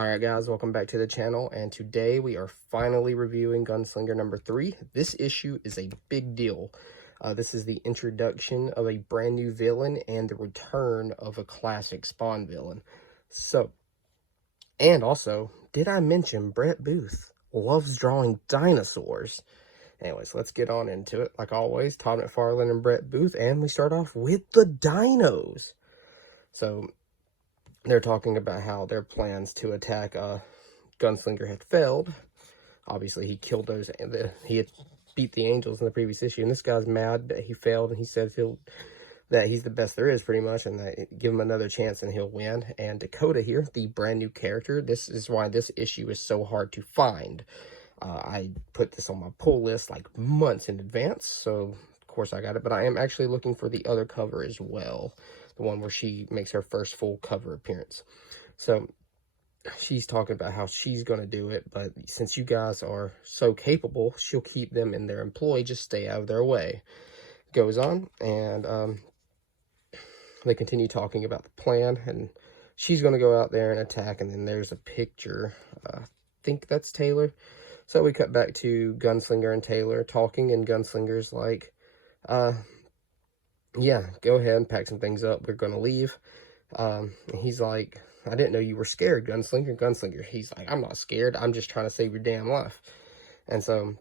Alright guys, welcome back to the channel, and today we are finally reviewing Gunslinger number 3. This issue is a big deal. This is the introduction of a brand new villain and the return of a classic Spawn villain. So, and also, did I mention Brett Booth loves drawing dinosaurs? Anyways, let's get on into it. Like always, Todd McFarlane and Brett Booth, and we start off with the dinos. So, they're talking about how their plans to attack Gunslinger had failed. Obviously, he killed those, and he had beat the Angels in the previous issue, and this guy's mad that he failed, and he says that he's the best there is, pretty much, and that give him another chance and he'll win. And Dakota here, the brand new character, this is why this issue is so hard to find. I put this on my pull list like months in advance, so of course I got it, but I am actually looking for the other cover as well. The one where she makes her first full cover appearance. So she's talking about how she's going to do it, but since you guys are so capable, she'll keep them in their employ. Just stay out of their way. Goes on, and they continue talking about the plan, and she's going to go out there and attack, and then there's a picture. I think that's Taylor. So we cut back to Gunslinger and Taylor talking, and Gunslinger's like, yeah, go ahead and pack some things up. We're going to leave. He's like, I didn't know you were scared, Gunslinger. Gunslinger, he's like, I'm not scared. I'm just trying to save your damn life. And so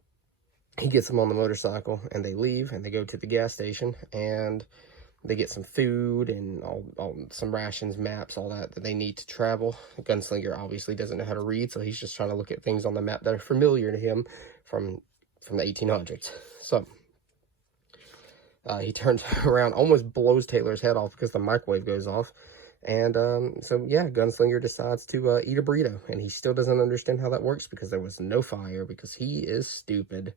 he gets them on the motorcycle, and they leave, and they go to the gas station, and they get some food and some rations, maps, all that they need to travel. Gunslinger obviously doesn't know how to read, so he's just trying to look at things on the map that are familiar to him from the 1800s. So he turns around, almost blows Taylor's head off because the microwave goes off. And so, yeah, Gunslinger decides to eat a burrito. And he still doesn't understand how that works because there was no fire, because he is stupid.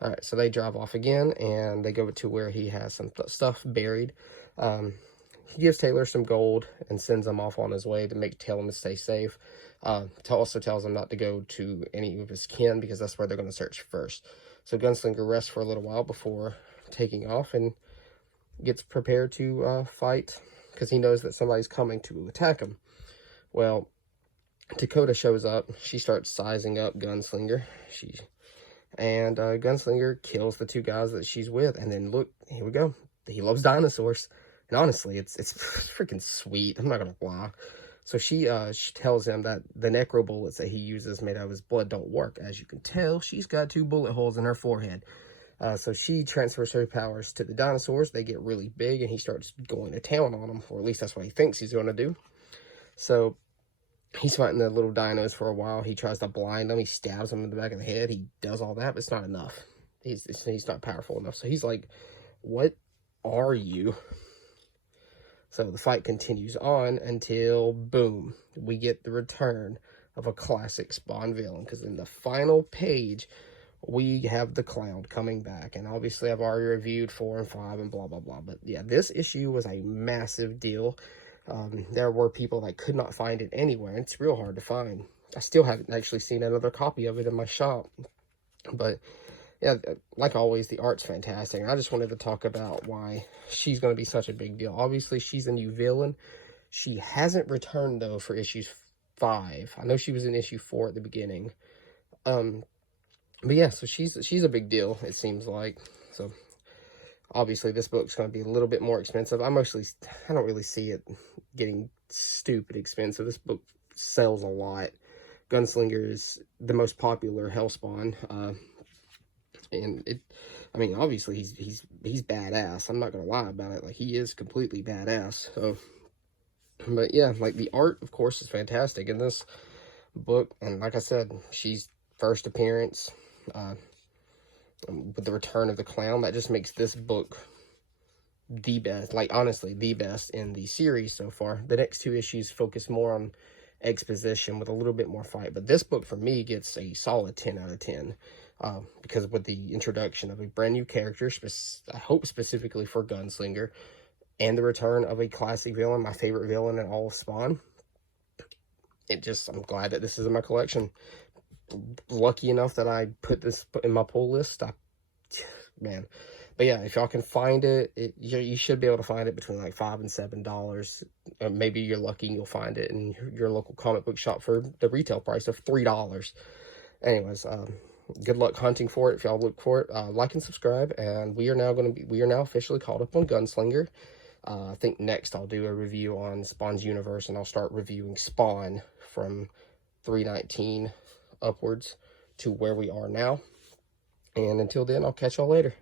All right, so they drive off again, and they go to where he has some stuff buried. He gives Taylor some gold and sends him off on his way to tell him to stay safe. Also tells him not to go to any of his kin because that's where they're going to search first. So Gunslinger rests for a little while before taking off and gets prepared to fight because he knows that somebody's coming to attack him. Well, Dakota shows up. She starts sizing up Gunslinger. Gunslinger kills the two guys that she's with, and then look, here we go. He loves dinosaurs, and honestly, it's freaking sweet. I'm not gonna lie. So she tells him that the necro bullets that he uses made out of his blood don't work. As you can tell, she's got 2 bullet holes in her forehead. So she transfers her powers to the dinosaurs. They get really big, and he starts going to town on them, or at least that's what he thinks he's going to do. So he's fighting the little dinos for a while. He tries to blind them. He stabs them in the back of the head. He does all that, but it's not enough. He's not powerful enough. So he's like, what are you? So the fight continues on until, boom, we get the return of a classic Spawn villain. Because in the final page, we have the clown coming back, and obviously I've already reviewed 4 and 5 and blah blah blah, but yeah, this issue was a massive deal. There were people that could not find it anywhere, and it's real hard to find. I still haven't actually seen another copy of it in my shop, but yeah, like always, the art's fantastic. And I just wanted to talk about why she's going to be such a big deal. Obviously, she's a new villain. She hasn't returned though for issues 5. I know she was in issue 4 at the beginning. But yeah, so she's a big deal, it seems like. So obviously this book's going to be a little bit more expensive. I don't really see it getting stupid expensive. This book sells a lot. Gunslinger is the most popular Hellspawn, and I mean, obviously he's badass. I'm not gonna lie about it. Like, he is completely badass. So, but yeah, like, the art, of course, is fantastic in this book, and like I said, she's first appearance. With the return of the clown, that just makes this book the best, like, honestly, the best in the series so far. The next 2 issues focus more on exposition with a little bit more fight, but this book, for me, gets a solid 10 out of 10, because with the introduction of a brand new character, I hope specifically for Gunslinger, and the return of a classic villain, my favorite villain in all of Spawn, I'm glad that this is in my collection. Lucky enough that I put this in my pull list. Man, But yeah, if y'all can find it, you should be able to find it between like $5 and $7. Maybe you're lucky and you'll find it in your local comic book shop for the retail price of $3. Anyways, good luck hunting for it if y'all look for it. Like and subscribe, and we are now officially caught up on Gunslinger. I think next I'll do a review on Spawn's universe, and I'll start reviewing Spawn from 319 upwards to where we are now. And until then, I'll catch y'all later.